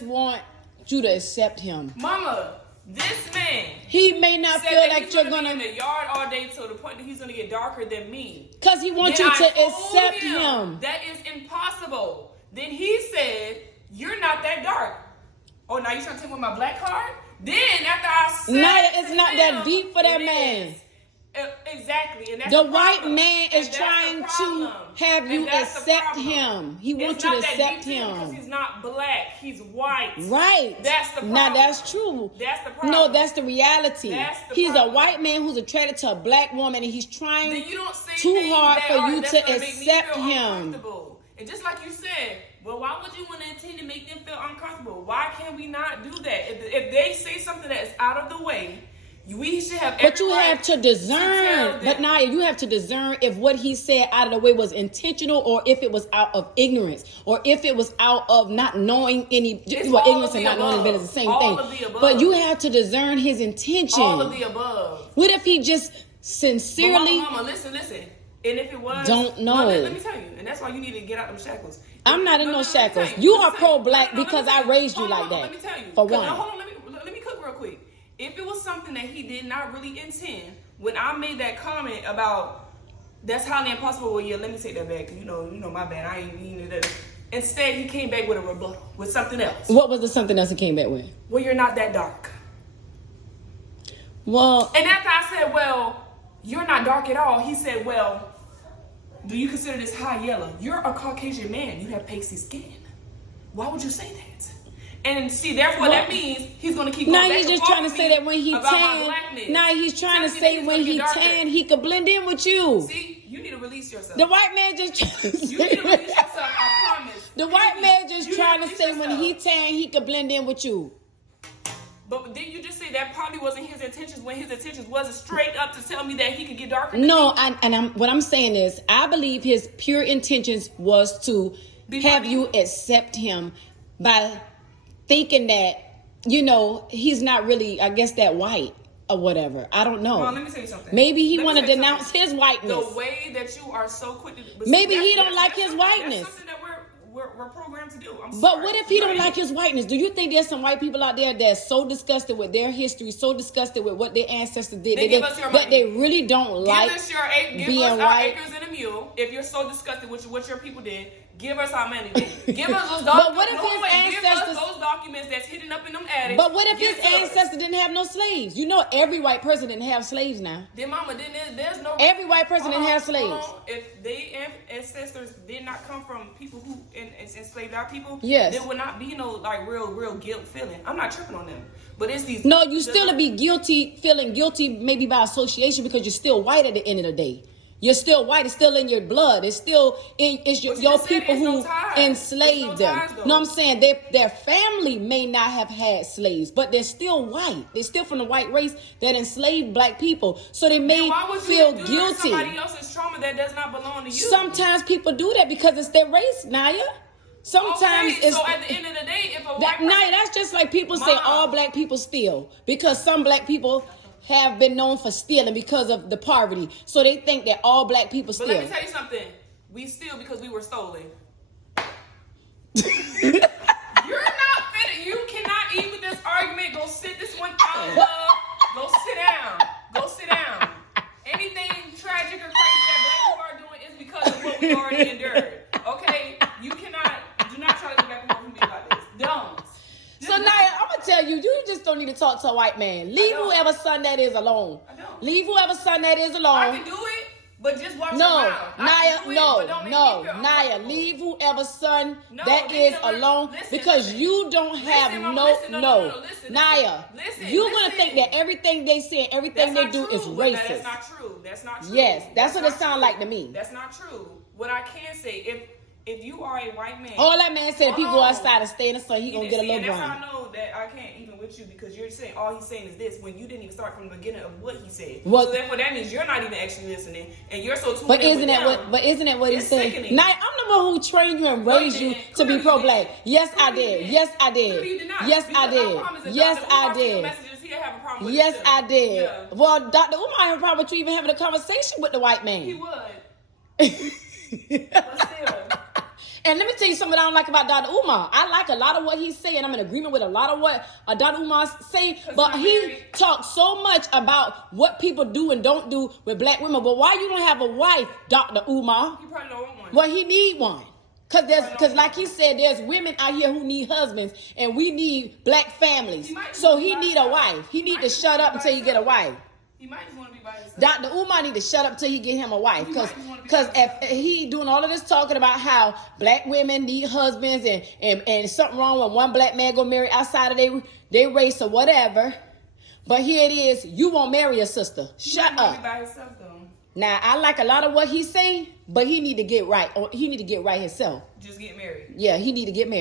just want you to accept him. Mama, this man. He may not feel like you're gonna be in the yard all day to the point that he's gonna get darker than me. Cause he wants you to accept him. That is impossible. Then he said, "You're not that dark." Oh, now you trying to take with my black card? Then after I said, Naya, it's not that deep for that man. Exactly, and that's the white man is trying to have you accept him. He wants you to accept him because he's not black; he's white. Right. That's the problem. Now that's true. That's the problem. No, that's the reality. He's problem. a white man who's attracted to a black woman, and he's trying then you don't say too hard for you that's to gonna make me accept feel him. And just like you said, well, why would you want to intend to make them feel uncomfortable? Why can't we not do that? If they say something that is out of the way, we should have. But you have to discern. But Naya, you have to discern if what he said out of the way was intentional, or if it was out of ignorance, or if it was out of not knowing any. Well, ignorance and not knowing any better is the same thing. But you have to discern his intention. All of the above. What if he just sincerely? Mama, listen. And if it was, don't know. No, let me tell you, and that's why you need to get out them shackles. I'm not in no shackles. You are pro-black because I raised you like that. Let me tell you. For one. Hold on, let me cook real quick. If it was something that he did not really intend, when I made that comment about that's highly impossible, well, yeah, let me take that back. You know, my bad. I ain't mean that. Instead, he came back with a rebuttal, with something else. What was the something else he came back with? Well, you're not that dark. Well. And after I said, well, you're not dark at all, he said, well, do you consider this high yellow? You're a Caucasian man. You have pasty skin. Why would you say that? And see, therefore, that means he's going to keep going back he's just trying to say that when he tan. He's trying to say when he tan, he could blend in with you. See, you need to release yourself. The white man just. You need to release yourself. I promise. The white man just trying to say when he tan, he could blend in with you. But didn't you just say that probably wasn't his intentions when his intentions wasn't straight up to tell me that he could get darker? No, what I'm saying is, I believe his pure intentions was to have you accept him by thinking that, he's not really, I guess, that white or whatever. I don't know. Well, let me tell you something. Maybe he want to denounce his whiteness. The way that you are so quick to... Maybe he don't like his whiteness. That's something that we're programmed to do. But what if he don't like his whiteness? Do you think there's some white people out there that's so disgusted with their history, so disgusted with what their ancestors did, that they really don't like being white? Our acres and a mule. If you're so disgusted with what your people did, give us our money. Give us those documents. But what if his ancestors... Give us those documents that's hidden up in them attics. But what if his ancestors didn't have no slaves? Every white person didn't have slaves now. Then, Mama, there's no... Every white person didn't have slaves. If their ancestors did not come from people who enslaved our people, yes, there would not be no real guilt feeling. I'm not tripping on them. But it's these... No, you still be feeling guilty maybe by association because you're still white at the end of the day. You're still white. It's still in your blood. It's still your people who enslaved them. No, I'm saying their family may not have had slaves, but they're still white. They're still from the white race that enslaved black people. So they may feel guilty. Somebody else's trauma that does not belong to you. Sometimes people do that because it's their race, Naya. Sometimes it's... So at the end of the day, if a white person... Naya, that's just like people say all black people steal. Because some black people have been known for stealing because of the poverty. So they think that all black people steal. But let me tell you something. We steal because we were stolen. You're not fit. You cannot eat with this argument. Go sit this one out, love. Go sit down. Go sit down. Anything tragic or crazy that black people are doing is because of what we already endured. Okay? Do not try to get back and forth with me about this. Don't. So Naya, I'm gonna tell you, you just don't need to talk to a white man. Leave whoever son that is alone. I don't. Leave whoever son that is alone. I can do it, but just watch your mouth. Naya, leave whoever son that is alone because you don't have Naya, you're gonna think that everything they say and everything they do is racist. That's not true. That's not true. Yes, that's what it sounds like to me. That's not true. What I can say, if you are a white man, all that man said, if he go outside and stay in the sun, he gonna get a little brown. That's how I know that I can't even with you because you're saying all he's saying is this when you didn't even start from the beginning of what he said. So therefore, that means you're not even actually listening, and you're so tuned But isn't that what he said? Now I'm the one who trained you and raised you to be pro-black. Yes, I did. Yes, I did. Yes, I did. Yes, I did. Yes, I did. Well, Dr. Umar have a problem with you even having a conversation with the white man. He would. But still. And let me tell you something I don't like about Dr. Umar. I like a lot of what he's saying. I'm in agreement with a lot of what Dr. Umar saying. But he talks so much about what people do and don't do with black women. But why you don't have a wife, Dr. Umar? You probably don't want one. Well, he need one. Because like he said, there's women out here who need husbands, and we need black families. So he need a wife. He need to shut up until you get a wife. He might just want to be by himself. Dr. Umar need to shut up till he get him a wife. Because if he doing all of this talking about how black women need husbands and something wrong when one black man go marry outside of their race or whatever. But here it is, you won't marry a sister. Shut up. Be by himself, though. Now, I like a lot of what he's saying, but he need to get right. Or he need to get right himself. Just get married. Yeah, he need to get married.